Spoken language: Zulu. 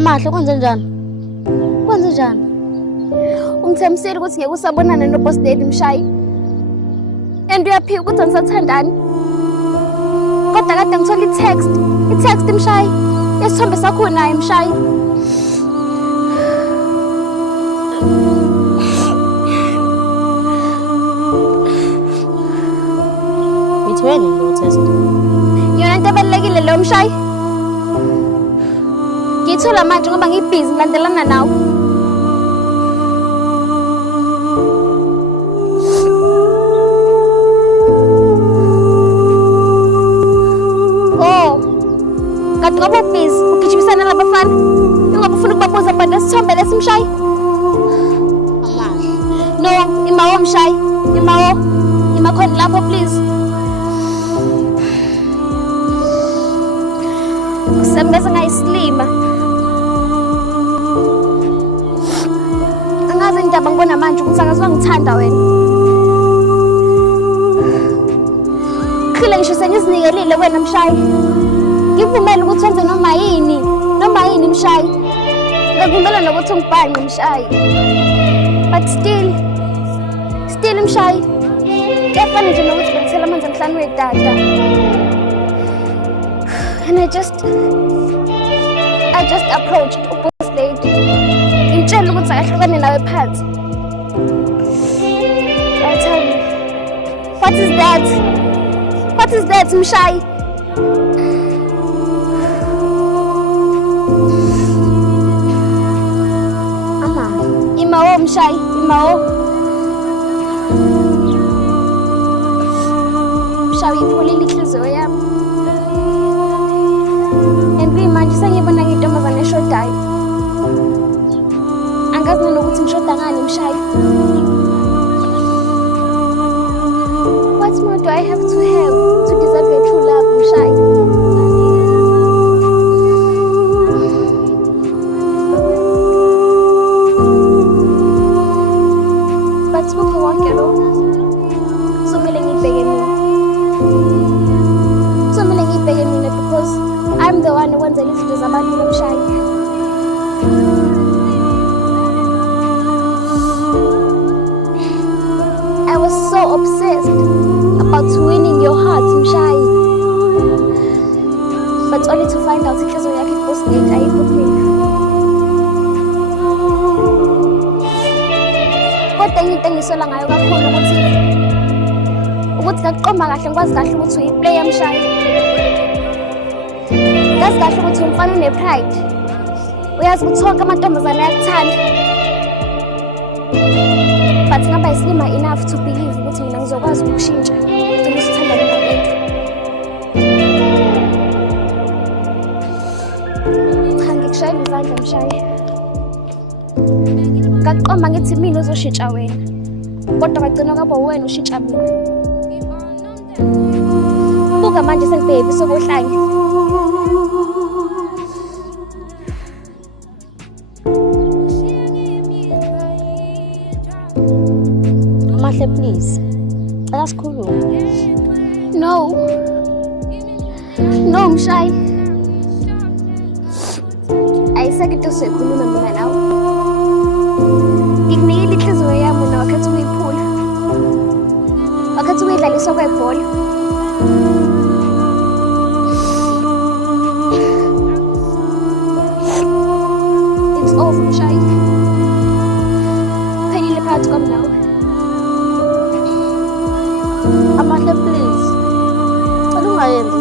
Amahle kwenze njani? Kwenze njani? Ungithembisile ukuthi ngeke usabonana noBoss Daddy Mshayi. And uyaphika ukuthi angisathandani. Kodwa kade ngithola i-text Mshayi. Yesithombe sakho naye Mshayi. Ngithweni lo test? Yona into ebalulekile lo Mshayi. Ngithola manje ngoba ngibhizi ngilandelana nawe. Kati ngoba ubhizi ugijimisana labafana. Ingoba ufuna ukubabuza abantu lesithombe lesi Mshayi. Amahle. No, imawo Mshayi. Imawo. Imakhona lapho please. Kusembe ngayislima. Angazi indaba ngibona manje ukuthi akaziwa ngithanda wena. Khile ngisho sengizinikelile wena Mshayi. Ngivumela ukuthi wenze noma yini Mshayi. Ngivumela nokuthi ungibhanqe Mshayi. But still Mshayi. Kuyafana nje nokuthi bengithela amanzi emhlane wedada. And I just approached uBoss Daddy. Ngimtshela ukuthi akahlukane nawe phansi. I tell you. What is that? What is that Mshayi? Imawo Mshayi, imawo. Mshayi ipholile inhliziyo yami. And kuyimanje sengibona ngintombazane eshodayo. Angazi nokuthi ngishoda ngani Mshayi. What more do I have to have to deserve your true love Mshayi? Because I'm the one who wants a little to Zabani Mshayi. I was so obsessed about winning your heart Mshayi. But only to find out because of your Boss Daddy ayikho mina. Kodwa into engisola ngayo kakhulu ukuthi ngaqomba kahle ngikwazi kahle ukuthi uyiplayer Mshayi. Ngazi kahle ukuthi umfana une-pride. Uyazi ukuthi sonke amantombazane ayakuthanda. But ngaba yislima enough to believe ukuthi mina ngizokwazi ukushintsha. Ngicela usithandane nabantu. Cha ngikushayela izandla Mshayi. Ngaqomba ngithi mina uzoshintsha wena. Kodwa bagcina kwaba wena ushintsha mina. Buka manje sengibhebhi sokuhlanya. Amahle please. Cela sikhulume. No Mshayi. Ayiseke into soyikhuluma mina nawe. Ngikunikile inhliziyo yami na wakhetha ukuyiphula. Wakhetha ukuyidlalisa kwebhola. It's over Mshayi. Phelile phakathi kwami nawe. Amahle please. Cela ungayenzi